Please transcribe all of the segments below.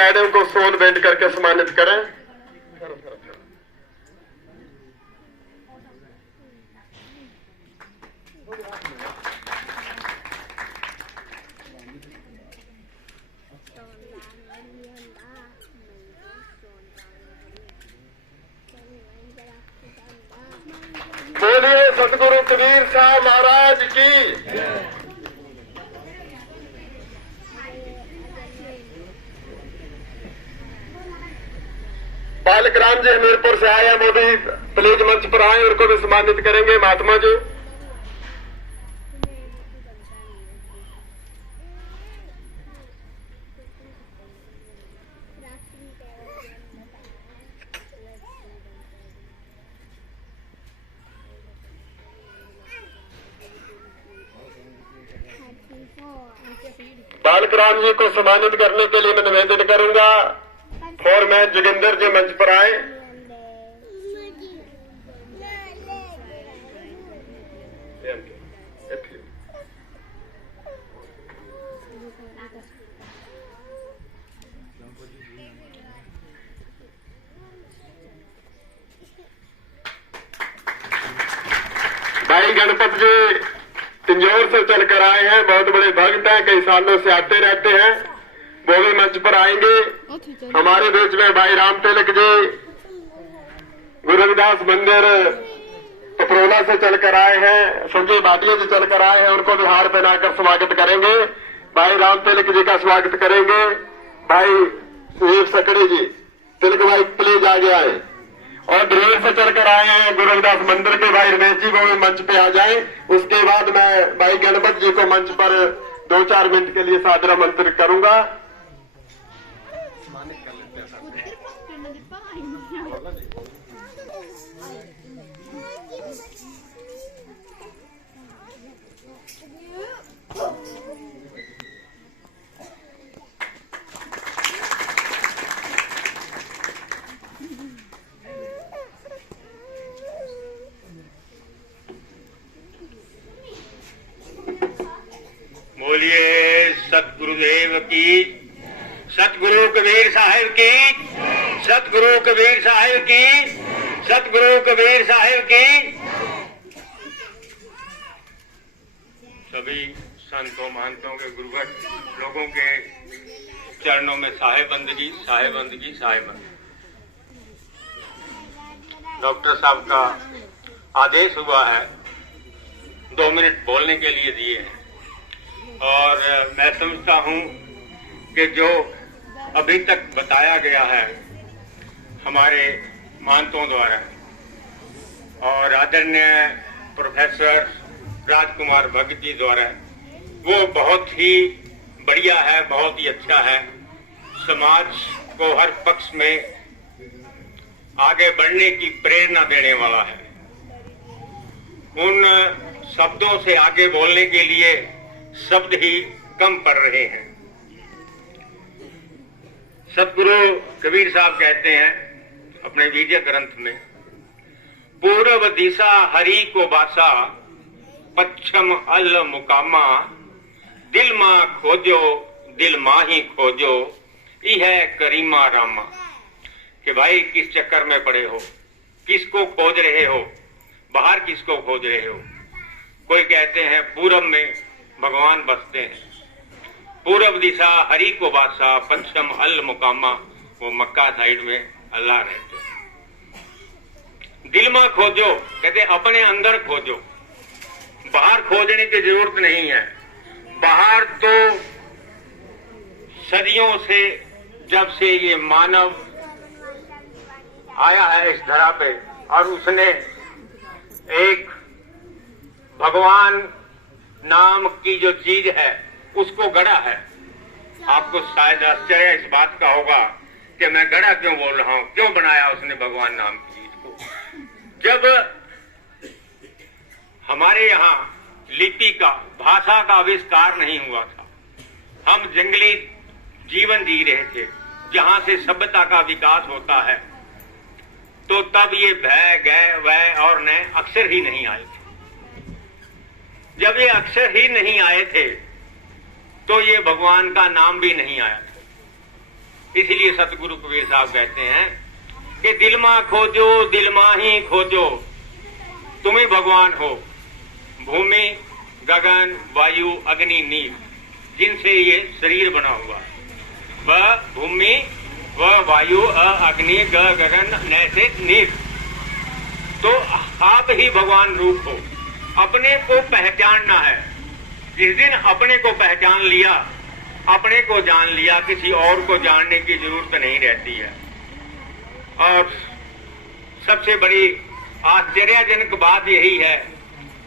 Madam को सोन भेंट करके सम्मानित करें। बोलिए सतगुरु कबीर साहब महाराज की। बालक राम जी हमीरपुर से आए हैं, वो भी प्लीज मंच पर आए, उनको भी सम्मानित करेंगे महात्मा जी। बालक राम जी को सम्मानित करने के लिए मैं निवेदन करूंगा और मैं जोगिंदर जी मंच पर आए। भाई गणपत जी तिंजौर से चलकर आए हैं, बहुत बड़े भक्त हैं, कई सालों से आते रहते हैं, वो भी मंच पर आएंगे। हमारे बीच में भाई राम तिलक जी गुरु रविदास मंदिर पपरोला से चलकर आए हैं, संजय भाटिया जी चलकर आए हैं, उनको भी हार पहनाकर स्वागत करेंगे। भाई राम तिलक जी का स्वागत करेंगे। भाई सुनील सकड़ी जी, तिलक भाई प्लीज आगे आए। और ड्रेन से चलकर आए हैं गुरु रविदास मंदिर के भाई रमेश जी, वो भी मंच पे आ जाए। उसके बाद मैं भाई गणपत जी को मंच पर 2-4 मिनट के लिए सादर आमंत्रित करूंगा। बोलिए सतगुरुदेव की, सतगुरु कबीर साहिब की, सतगुरु कबीर साहिब की, सतगुरु कबीर साहिब की। सभी संतों महंतों के गुरुवर लोगों के चरणों में साहेबंदगी साहेबंदगी साहेबंदगी। डॉक्टर साहब का आदेश हुआ है, 2 मिनट बोलने के लिए दिए हैं, और मैं समझता हूं कि जो अभी तक बताया गया है हमारे महंतों द्वारा और आदरणीय प्रोफेसर राजकुमार भगत जी द्वारा, वो बहुत ही बढ़िया है, बहुत ही अच्छा है, समाज को हर पक्ष में आगे बढ़ने की प्रेरणा देने वाला है। उन शब्दों से आगे बोलने के लिए शब्द ही कम पड़ रहे हैं। सतगुरु कबीर साहब कहते हैं अपने विजय ग्रंथ में, पूर्व दिशा हरि को बासा, पश्चिम अल मुकामा, दिल मां खोजो दिल मां ही खोजो, यह करीमा रामा। कि भाई किस चक्कर में पड़े हो, किसको खोज रहे हो, बाहर किसको खोज रहे हो। कोई कहते हैं पूरब में भगवान बसते हैं, पूरब दिशा हरि को बादशाह, पश्चिम अल मुकामा, वो मक्का साइड में अल्लाह रहते हैं। दिल में खोजो, कहते अपने अंदर खोजो, बाहर खोजने की जरूरत नहीं है। बाहर तो सदियों से, जब से ये मानव आया है इस धरा पे, और उसने एक भगवान नाम की जो चीज है उसको गढ़ा है। आपको शायद आश्चर्य इस बात का होगा कि मैं गढ़ा क्यों बोल रहा हूं, क्यों बनाया उसने भगवान नाम की चीज को। जब हमारे यहाँ लिपि का, भाषा का आविष्कार नहीं हुआ था, हम जंगली जीवन जी रहे थे, जहां से सभ्यता का विकास होता है, तो तब ये भय गय वय और न अक्षर ही नहीं आए थे। जब ये अक्षर ही नहीं आए थे तो ये भगवान का नाम भी नहीं आया था। इसीलिए सतगुरु कबीर साहब कहते हैं कि दिल मां खोजो, दिल मां ही खोजो, तुम ही भगवान हो। भूमि, गगन, वायु, अग्नि, नीर, जिनसे ये शरीर बना हुआ, वह भूमि, वह वायु, अग्नि, गगन, नैसे नीर। तो आप ही भगवान रूप हो। अपने को पहचानना है। जिस दिन अपने को पहचान लिया, अपने को जान लिया, किसी और को जानने की जरूरत नहीं रहती है। और सबसे बड़ी आश्चर्यजनक बात यही है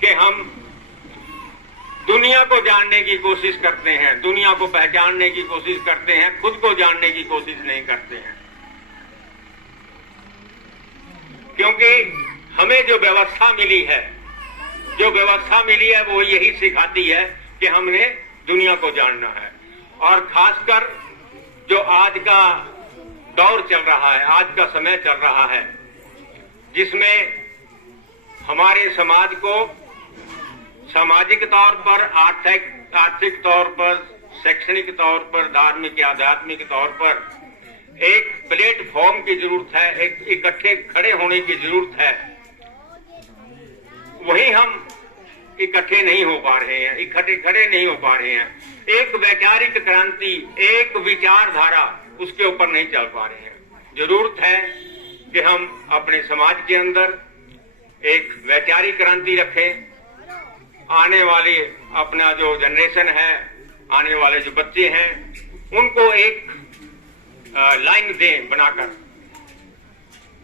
कि हम दुनिया को जानने की कोशिश करते हैं, दुनिया को पहचानने की कोशिश करते हैं, खुद को जानने की कोशिश नहीं करते हैं। क्योंकि हमें जो व्यवस्था मिली है, वो यही सिखाती है कि हमने दुनिया को जानना है। और खासकर जो आज का दौर चल रहा है, आज का समय चल रहा है, जिसमें हमारे समाज को सामाजिक तौर पर, आर्थिक तौर पर, शैक्षणिक तौर पर, धार्मिक आध्यात्मिक तौर पर एक प्लेटफॉर्म की जरूरत है, एक इकट्ठे खड़े होने की जरूरत है। वही हम इकट्ठे नहीं हो पा रहे हैं, इकट्ठे खड़े नहीं हो पा रहे हैं। एक वैचारिक क्रांति, एक विचारधारा, उसके ऊपर नहीं चल पा रहे हैं। जरूरत है कि हम अपने समाज के अंदर एक वैचारिक क्रांति रखें। आने वाली अपना जो जनरेशन है, आने वाले जो बच्चे हैं, उनको एक लाइन दें बनाकर,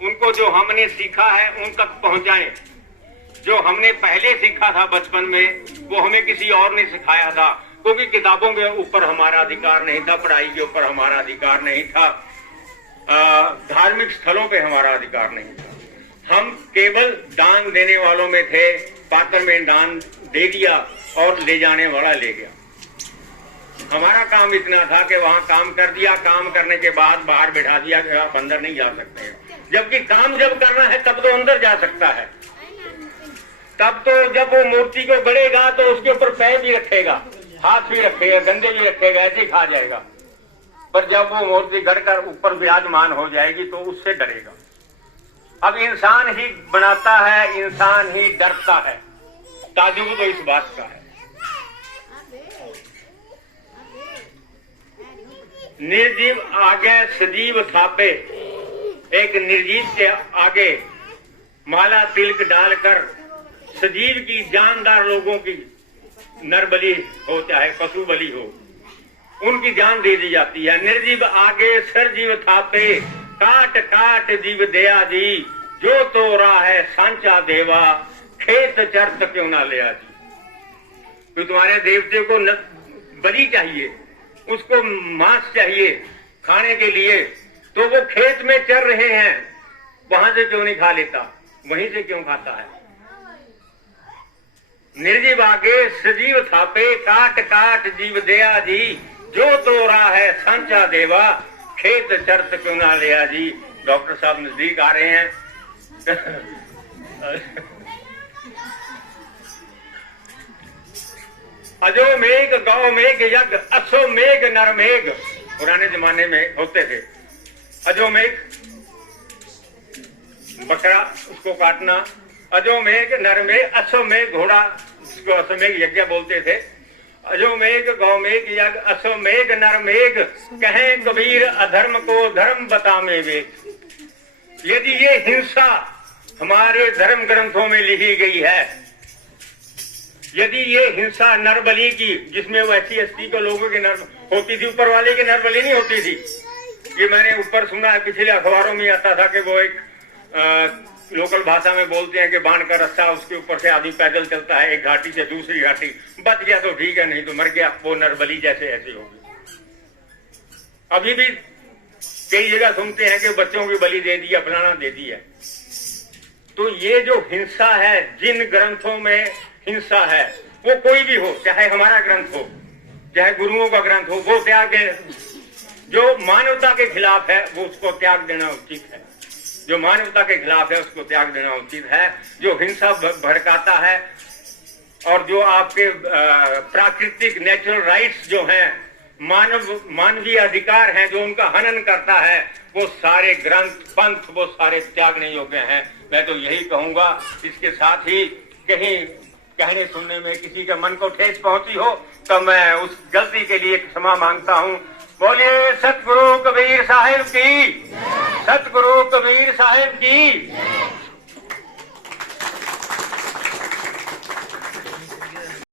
उनको जो हमने सीखा है उन तक पहुंचाएं। जो हमने पहले सीखा था बचपन में, वो हमें किसी और ने सिखाया था, क्योंकि किताबों के ऊपर हमारा अधिकार नहीं था, पढ़ाई के ऊपर हमारा अधिकार नहीं था, धार्मिक स्थलों पे हमारा अधिकार नहीं था। हम केवल दान देने वालों में थे। पात्र में दान दे दिया और ले जाने वाला ले गया। हमारा काम इतना था कि वहां काम कर दिया, काम करने के बाद बाहर बैठा दिया कि आप अंदर नहीं जा सकते। जबकि काम जब करना है तब तो अंदर जा सकता है। तब तो जब वो मूर्ति को गड़ेगा तो उसके ऊपर पैर भी रखेगा, हाथ भी रखेगा, गंदे भी रखेगा, ऐसे खा जाएगा। पर जब वो मूर्ति गड़कर ऊपर विराजमान हो जाएगी तो उससे डरेगा। अब इंसान ही बनाता है, इंसान ही डरता है। ताजुब तो इस बात का है। निर्जीव आगे सजीव थापे, एक निर्जीव के आगे माला तिलक डालकर सजीव की, जानदार लोगों की, नर बलि हो चाहे पशु बलि हो, उनकी जान दे दी जाती है। निर्जीव आगे सरजीव थापे, काट काट जीव दया जी, जो तो रहा है सांचा देवा, खेत चर्त क्यों ना लिया जी। तो तुम्हारे देवते को बलि चाहिए, उसको मांस चाहिए खाने के लिए, तो वो खेत में चर रहे हैं, वहां से क्यों नहीं खा लेता, वहीं से क्यों खाता है। निर्जीव आगे सजीव थापे, काट काट जीव दया जी, जो तो रहा है सांचा देवा, खेत चर्त क्यों ना लिया जी। डॉक्टर साहब नजदीक आ रहे हैं। अजो मेघ गौ मेघ यज्ञ, असो मेघ नर मेघ, पुराने जमाने में होते थे। अजो मेघ बकरा, उसको काटना, अजो मेघ नर मेघ, असो मेघ घोड़ा, उसको असमेघ यज्ञ बोलते थे। अजो मेघ गौ मेघ यज्ञ, असो मेघ नर मेघ, कहें कबीर अधर्म को धर्म बता में वेद। यदि ये हिंसा हमारे धर्म ग्रंथों में लिखी गई है, यदि ये हिंसा नरबली की, जिसमें वो SC को लोगों की नर होती थी, ऊपर वाले की नरबली नहीं होती थी। ये मैंने ऊपर सुना है, पिछले अखबारों में आता था कि वो एक लोकल भाषा में बोलते हैं कि बांध का रस्सा, उसके ऊपर से आदमी पैदल चलता है एक घाटी से दूसरी घाटी, बच गया तो ठीक है, नहीं तो मर गया। वो नरबली जैसे ऐसी होगी। अभी भी कई जगह सुनते हैं कि बच्चों की बलि दे दी, फलाना दे दी है। तो ये जो हिंसा है, जिन ग्रंथों में हिंसा है, वो कोई भी हो, चाहे हमारा ग्रंथ हो, चाहे गुरुओं का ग्रंथ हो, वो त्याग देना। जो मानवता के खिलाफ है वो उसको त्याग देना उचित है। जो मानवता के खिलाफ है उसको त्याग देना उचित है। जो हिंसा भड़काता है और जो आपके प्राकृतिक नेचुरल राइट्स जो हैं, मानवीय अधिकार हैं जो उनका हनन करता है, वो सारे ग्रंथ पंथ वो सारे त्यागने योग्य हैं। मैं तो यही कहूंगा। इसके साथ ही कहीं कहने सुनने में किसी के मन को ठेस पहुंची हो तो मैं उस गलती के लिए क्षमा मांगता हूं। बोलिए सतगुरु कबीर साहिब की, सतगुरु कबीर साहिब की।